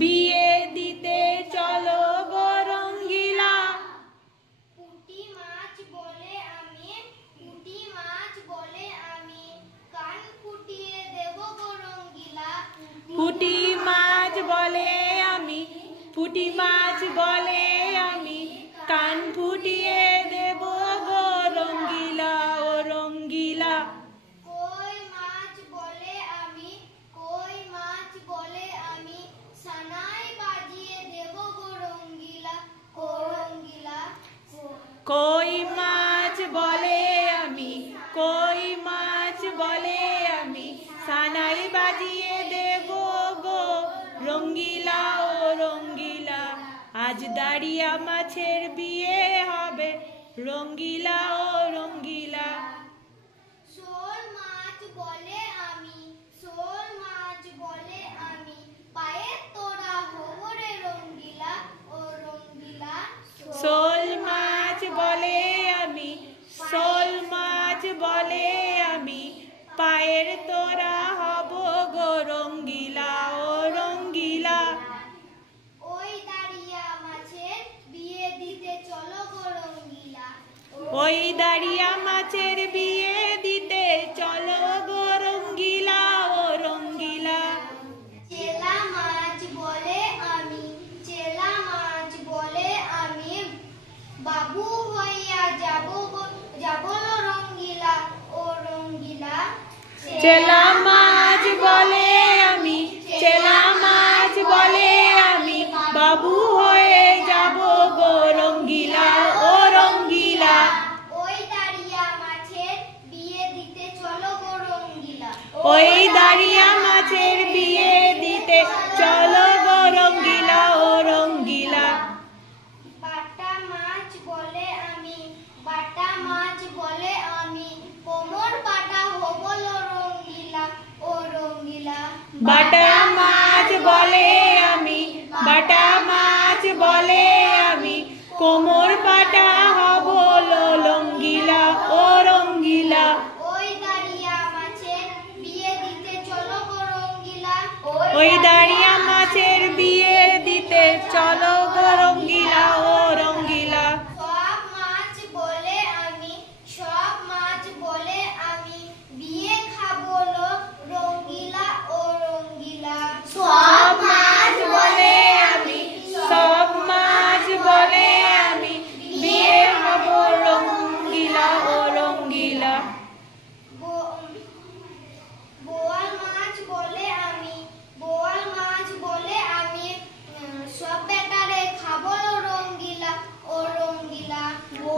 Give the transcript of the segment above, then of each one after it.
বিয়ে দিতে চলো গো রঙ্গিলা। পুঁটি মাছ বলে আমি, পুঁটি মাছ বলে আমি, কান ফুটিয়ে দেব গো রঙ্গিলা। পুঁটি মাছ বলে আমি, পুঁটি মাছ বলে আমি, কান ফুটিয়ে দেব গো রঙ্গিলা ও রঙ্গিলা। কই মাছ বলে আমি, কই মাছ বলে আমি, সানাই বাজিয়ে দেব গো রঙ্গিলা ও রঙ্গিলা। কই মাছ বলে আমি, কই মাছ বলে আমি, সানাই বাজিয়ে দেব গো রঙ্গিলা ও রঙ্গিলা। আজ দাঁড়িয়া মাছের বিয়ে হবে রঙ্গিলা ও রঙ্গিলা। শোল মাছ বলে আমি, শোল মাছ বলে আমি, পায়ের তোড়া হব রে রঙ্গিলা ও রঙ্গিলা। শোল মাছ বলে আমি, শোল মাছ বলে আমি, পায়ের তোরা হব গো রঙ্গিলা ও রঙ্গিলা। ওই দাঁড়িয়া মাছের বিয়ে দিতে চলো গো রঙ্গিলা। ওই দাঁড়িয়া মাছের বিয়ে দিতে চলো গো রঙ্গিলা ও রঙ্গিলা। চেলা মাছ বলে আমি, চেলা মাছ বলে আমি, বাবু হইয়া যাব গো, যাব গো রঙ্গিলা ও রঙ্গিলা। চেলা মাছ বলে আমি, চেলা মাছ বলে আমি, বাবু হয়ে যাব গো রঙ্গিলা ও রঙ্গিলা। ওই দাঁড়িয়া মাছের বিয়ে দিতে চলো গো রঙ্গিলা। ওই দাঁড়িয়া মাছের বিয়ে দিতে চলো গো রঙ্গিলা ও রঙ্গিলা। বাটা মাছ বলে আমি, বাটা মাছ বলে আমি, কোমর বাটা হব গো রঙ্গিলা ও রঙ্গিলা। বাটা মাছ বলে আমি, বাটা মাছ বলে আমি, কোমর বাটা হব রঙ্গিলা ও রঙ্গিলা। ওই দাঁড়িয়া মাছের বিয়ে দিতে চলো গো রঙ্গিলা। ওই দাঁড়িয়া মাছের বিয়ে দিতে চলো গো রঙ্গিলা ও রঙ্গিলা। সব মাছ বলে আমি, সব মাছ বলে আমি, বিয়ে খাবো লো রঙ্গিলা ও রঙ্গিলা। সব মাছ বলে আমি, সব মাছ বলে আমি, বিয়ে হব রঙ্গিলা ও রঙ্গিলা। বোয়াল মাছ বলে আমি, বোয়াল মাছ বলে আমি, সব বেটারে খাবো লো রঙ্গিলা ও রঙ্গিলা।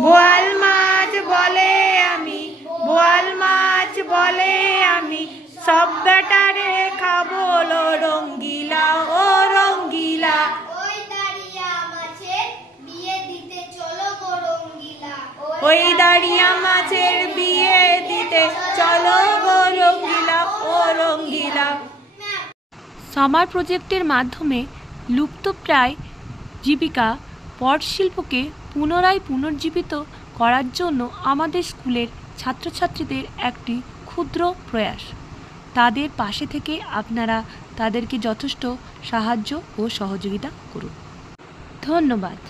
বোয়াল মাছ বলে আমি, বোয়াল মাছ বলে আমি, সব বেটারে খাবো লো রঙ্গিলা ও রঙ্গিলা। ওই দাঁড়িয়া মাছের বিয়ে দিতে চলো গো রঙ্গিলা। ওই দাঁড়িয়া মাছের বিয়ে দিতে চলো গো রঙ্গিলা ও রঙ্গিলা। সামার প্রজেক্টের মাধ্যমে লুপ্তপ্রায় জীবিকা পটশিল্পকে পুনরায় পুনর্জীবিত করার জন্য আমাদের স্কুলের ছাত্রছাত্রীদের একটি ক্ষুদ্র প্রয়াস। তাদের পাশে থেকে আপনারা তাদেরকে যথেষ্ট সাহায্য ও সহযোগিতা করুন। ধন্যবাদ।